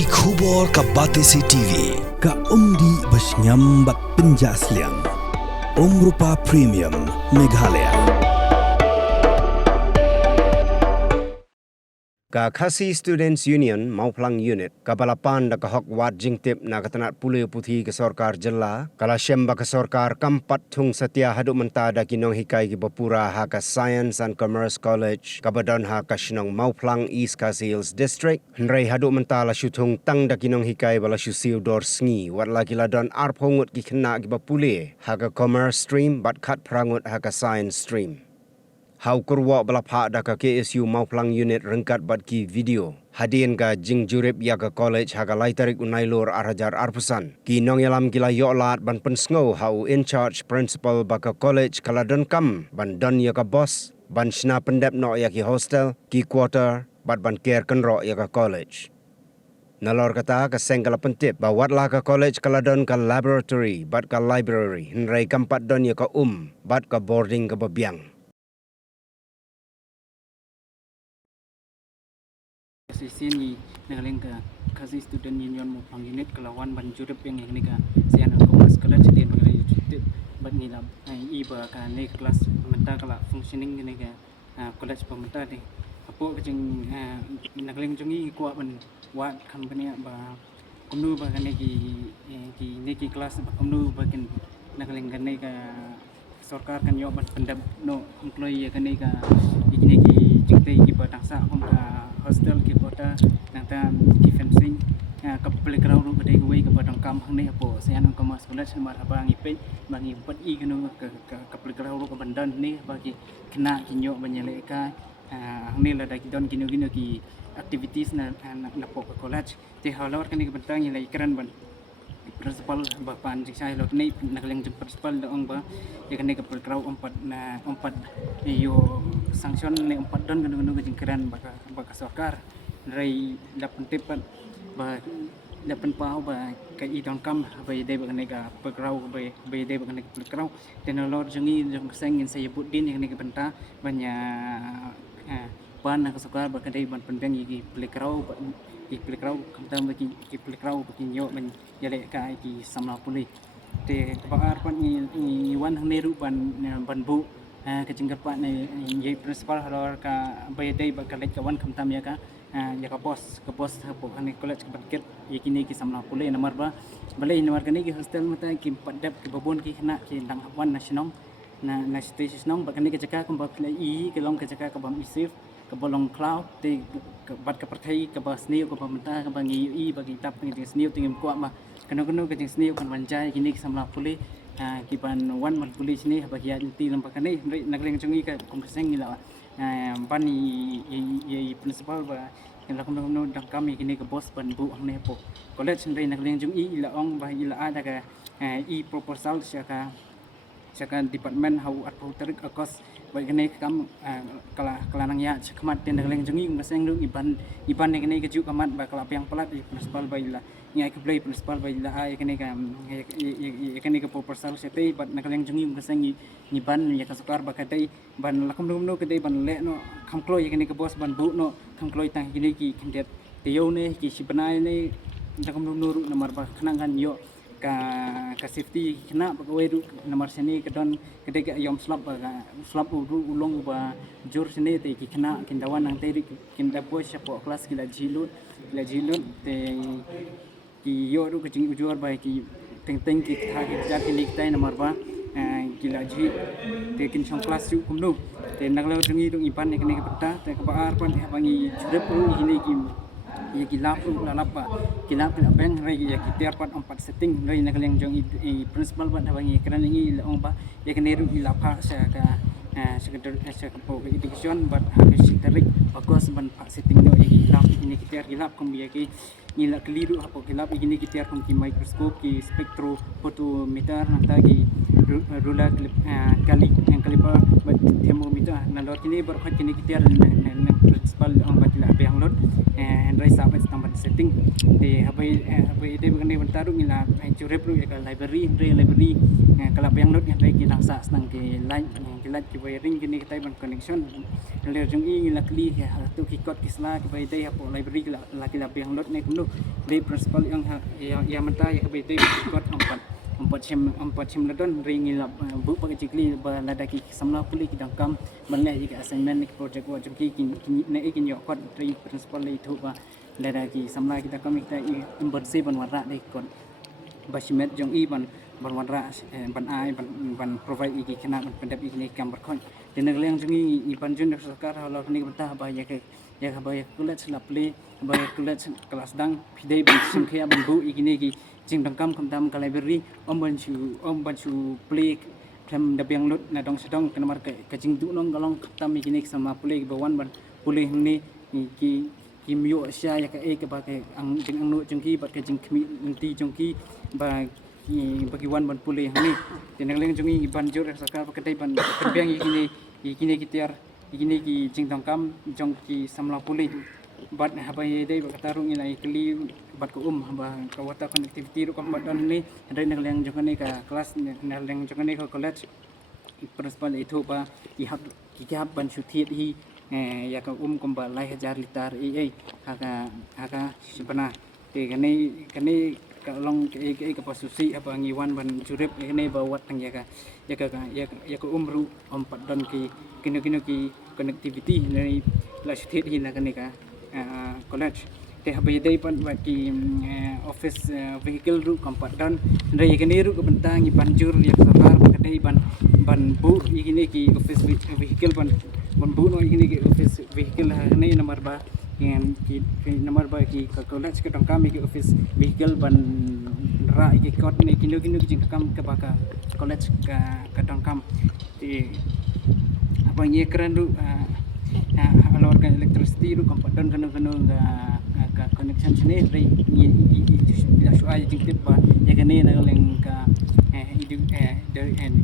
Ki khubor ka Batesi TV ka umdi basnyam bak penjaslian Rupa Premium Meghalaya. Ka Khasi Students Union Mauplang Unit ka balapan da ka hok wat jingtip na katanat pulih puthi ke Sorkar Jella kala syemba ke Sorkar kampat thung setia haduk menta da kinong hikai ki bapura ha ka Science and Commerce College ka badon ha ka shinong Mauplang East Khasi Hills District hnrei haduk menta la syuthung tang da kinong hikai bala syusiu dor sngi wat la kila don arphongut ki khna ki bapulih ha ka Commerce Stream bat khat prangut ha ka Science Stream. Hau kurwa balapha da ka KSU Mauplang Unit rengkat bat ki video. Hadin ka jing jurip ya ka college ha ka laitarik unailur arajar arpusan. Ki nong yalam kila yoklat ban pensngo hau in charge principal ba ka college kala don kam ban don ya ka boss ban shna pendep no ya ki hostel ki quarter bat ban care kenro ya ka college. Nalor kata ka sengkala pentip bawat la ka college kala don ka laboratory bat ka library hnrei kampat don ya ka bat ka boarding ka babiang. Sisi ni nagaling ka Khasi Student Union Mauplang Unit kalawan ban jurip yang ni ka sian commerce college di nagaling YouTube bat ni la iba ka ni kelas menta kala functioning ni ka college pementa ni apo kajing nagaling jungi kuat ban wat company ba kumnu ba kan ni ki kelas ba kumnu ba kan nagaling kan ni ka Sorkar kan yo ban pendap no employee kan ni ka ni ki jingte ki ba tangsa hom ka hostel ki kota nangta ki fencing ka playground ru bedai goi ka badang kam hang ni apo sian commerce college mar abang ipe bangi empat i kanu ka playground ru ka bandan ni bagi kena kinyo banyale ka hang ni la da ki don kinyo ki activities na po ka college te halor kan ki bentang ilai kran ban principal bapan jisai lot ni nagaling principal doong ba ikan ka playground empat yo sanction ni empat don ganu jingkran baka Sorkar rai dapat tepat ba dapat pau ba ka i don kam ba ide ba ka playground ba ide ba ka playground tenolor jungi jong sengin saya budin yang ka benta banyak ban ka Sorkar ba ka dai ban pendeng i playground playground kamtam bagi playground bagi yo men yale ka ki samla puli te baar pan ni wan hneru ban bu kecingkat pak ni ye principal halor ka bayadai ba college kawan kamtam ya ka boss hapo hani college ka batket ye kini ki samla puli nomor ba balai nomor kani ki hostel mata ki padap ki babon ki khna ki dang wan nasional na station nong ba kani ka jaka ka ba i ki long ka jaka ka bam isif ka bolong cloud te bat ka perthai ka bas niu ka pamenta ka bangi i bagi tap ngi sniu tingim kwa ma kanu ka jing sniu kan banjai kini samla puli ki ban wan man puli sini bagi anti lampak kani nagling chungi ka kompreseng ila ban i principal ba yang lakum dang kami kini ka boss ban bu ne po college ndai nagling chungi ila ong ba ila ada ka i proposal saka department hau atau terik akos baik kene kam kelanang ya kemat den nagling jungi ngaseng lu iban kene keju kamat ba kala piang pelat principal baila ngai ke play principal baila ai kene ka proposal sete bat nagling jungi ngaseng iban ya ka Sorkar ba kadai ban lakum no kadai ban le no kam kloy kene ka boss ban bu no kam kloy tang kene ki kindet teo ne ki sipanai ne lakum no ru nomor ba kenangan yo ka safety kena pegawai du nomor sini kedon ketika yom slap ulong ba jur sini te kena kindawan nang teri kinda boy siapa kelas kila jilut te ki yo du kecing ujur ba ki teng ki tha ki jar ki lik tai nomor ba kila ji te kin song kelas ju kumnu te naglo tengi du ipan ne kene peta te ka baar pan bangi jurep ini ki ya kilap beng rai ya kitiar pat 4 setting rai nagaling jong i principal ban bangi kran ngi ong ba ya keneru ilapa sa ka secretary sa po education bat habis tarik bagos ban pak setting no ilap ini kitiar ilap kum ya ki nila keliru hapo kilap ini kitiar kum ki microscope ki spektrofotometer nanta ki ruler clip kali yang kalipa bat thermometer nalor kini berkhat kini kitiar principal ong bat la bang lot rai sabat tambah setting de habai ide begini bertaruh ngila curep lu ya ka library kalau yang lot rai ki langsa senang ki line ki wiring kini kita ban connection le jong i lakli tu ki kot kisla ke bai dei hapo library la biang lot ne kumnu be principal yang ya menta ya ke bai dei kot empat chem ladon ringi la bu pa cikli ba la daki samla puli ki dangkam banle ki assignment ki project wa jong ki ne ki yo kot ri principal le thu ba la daki samla ki dangkam kita i bersih ban warna dei kot basimet jong i ban warna ban ai ban provide ki kena ban pendap ni kam berkon denang leng jong i ban jun sarkar hala ni benta ba ya ke ba ya kulat lapli ba ya kulat kelas dang pidai ban singkhya ban bu i ki jing dangkam kam ka library om ban chu play tham da biang lut na dong sedong kenamar ka jing du nong galong tam mi kinik sama play bawan ban pulih ni ki myo sya ya ka e ka ba ke ang jing ang nu jing ki ba ka jing khmi ti jong ki ba bagi wan ban pulih ni tenang leng jong i ban jor sarkar ba kadai ban biang i kini kitiar i ki jing dangkam jong ki samla pulih bat habai dei ba tarung ina ikli bat ko ba kawata connectivity ru kam badan ni dai nang leng jong ni ka kelas nang leng jong ni ka college principal itu ba i hab ki hab ban shuthi hi ya ka kom ba lai 1000 liter haka sibana te kani ka long ke ka pasusi apa ngiwan ban jurep ini ba wat tang ya ka ru pat don ki kino ki connectivity ni la shuthi hi na kani ka college te habai dei pan ki office vehicle ru kampat dan ndai kene ru ke bentang i banjur ya sarkar kadai ban bu igini ki office vehicle ban bu no igini ki office vehicle ne nomor ba yang ki nomor ba ki college ke tangkam ki office vehicle ban ra ki kot ne kino ki jing kam ke baka college ka tangkam ti apa ye keren ru alor ka electricity ru kampat dan kano ka connection sini ri ya soal jingtip ba ya kene na leng ka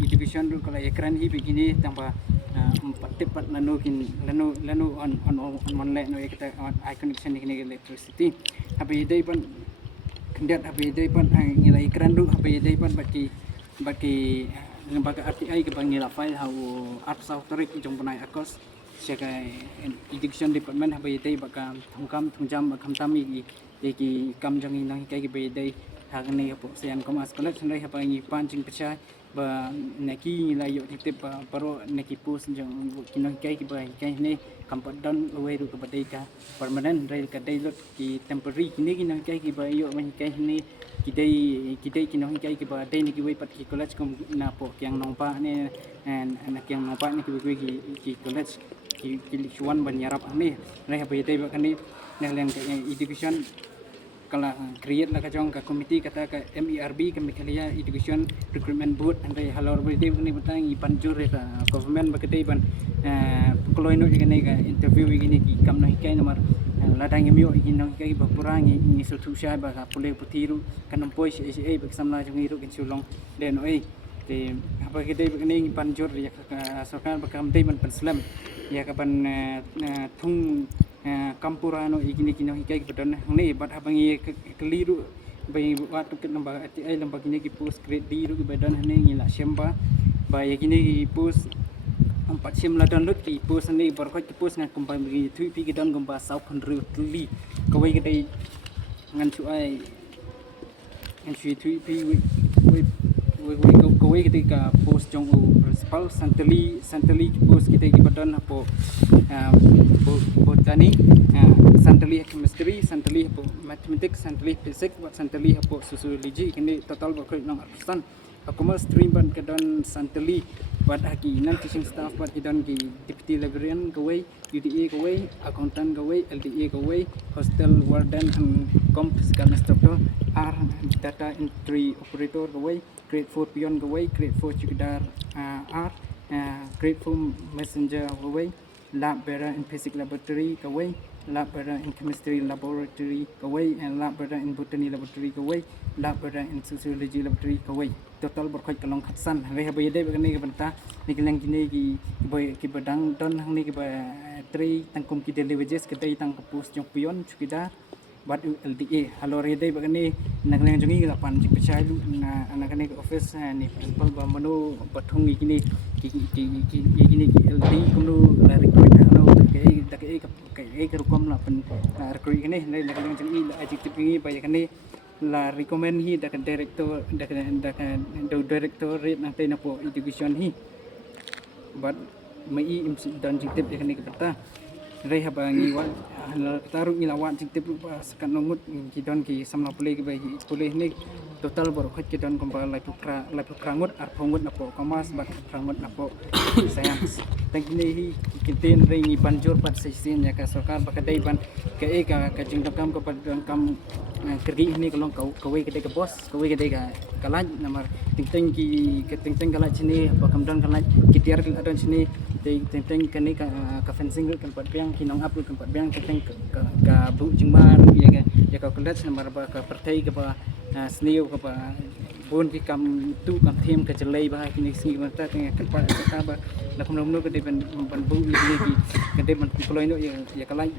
education ru kala ekran hi begini tambah empat nano on le no kita I connection ni electricity habi dai pan kendat habi dai pan ngila ekran ru habi dai pan baki lembaga RTI ke bangila file how art software ki jong panai akos sebagai education department habai dai baka thungjam bakam tami ki kam jang inang kai ki bai dai hagni apo sian komas college ndai habai ni panjing pecah ba neki la yo tip paro neki pus jang kinong kai ki bai kai ni kampat dan away ru ke badai ka permanent dai ka dai lot ki temporary kini kinong kai ki bai yo man kai ni kidai kinong kai ki ba dai ni ki wei pat ki college kom na po kyang nong pa ni anak yang nong pa ni ki college ki chuan ban yarap ani rai habai dai ba kani nang leng education kala create la ka jong ka committee kata ka MERB ka Meghalaya Education Recruitment Board andai halor bai dai ni batang i panjur ka government ba kadai ban koloi no igani ka interview igini ki kam no hikai nomor ladang myo igino hikai ba purangi ni sutu sha ba ka pule putiru kanam poi CCA ba samla jong iru kin sulong den oi te apa kadai ba ni panjur ya ka sarkar ba kam dai ban penslam ya ka ban thung kampurano igini kino hikai kepadan ni bat habangi keliru bai waktu ke lembaga RTI lembaga ini ki post grade D ru badan ni ngila semba bai kini ki post 4 sem la download ki post ni berkot ki post ngan kumpai bagi tu pi ki don gomba sau konru tuli kawai ke dai ngan chu ai ngan chu tu pi we kawai ke ka post jong principal santali post kita ki badan apo botani santali chemistry santali apo mathematics santali physics wat santali apo sociology kini total berkot nang arsan aku mas stream ban kedon santali wat haki nan teaching staff bat kidon ki deputy librarian kawai UDA kawai accountant kawai LDA kawai hostel warden and comp physical instructor R data entry operator kawai grade 4 pion kawai grade 4 cikidar R grade 4 messenger kawai lab bearer in physics laboratory kawai lab bearer in chemistry laboratory kawai and lab bearer in botany laboratory kawai lab bearer in sociology laboratory kawai total berkhoi kalong khatsan re habai dai bagani ke benta nikilang kini ki badang don hang ni ki ba tri tangkum ki daily wages ke dai tang post jong pion chukidar bat LTA halo rede bagani nagleng jongi la pan pecah na anak anak office ni principal ba manu pathung gini gini LTA kuno la recruit halo ke rukom la pen recruit ini nagleng jongi la adjective ini ba yakani la recommend hi da director directorate nanti napo education hi but mai dan jitip yakani kata rei habangi wan taruh ngilawat jitip sekan nungut kidon ki samla pulih ni total baru khat kidon kompa lai pukrangut ar pongut napo komas bat pukrangut napo sayang tangni hi kitin rei ni banjur pat sesin ya ka sarkar bakadai ban ka jingdakam ka kam kergi ini kalau kau kedai ke bos kau kedai ke kalaj nomor ting ting kalaj sini apa kemudian kalaj kitiar ada sini ting kani ka fencing kan pat biang kinong up kan pat biang ting ka bu jingmar ya ka kalaj nomor ba ka pertai ke ba sniu ke ba bon ki kam tu kam thêm ke jelai ba kini si mata ke pat ka ba la kumno ke ban bu ni ki kedai ban koloi no ya kalaj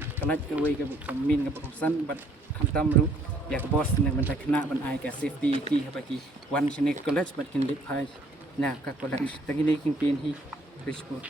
kau ke min ke pesan bat khantam ru ya ke bosនឹងមិនតែគណៈបានអាយកា safety ទីហើយគី one ชนิด college បាត់គិនលិបហើយណាកា college ទាំងនេះគិនពីនហ៊ី Facebook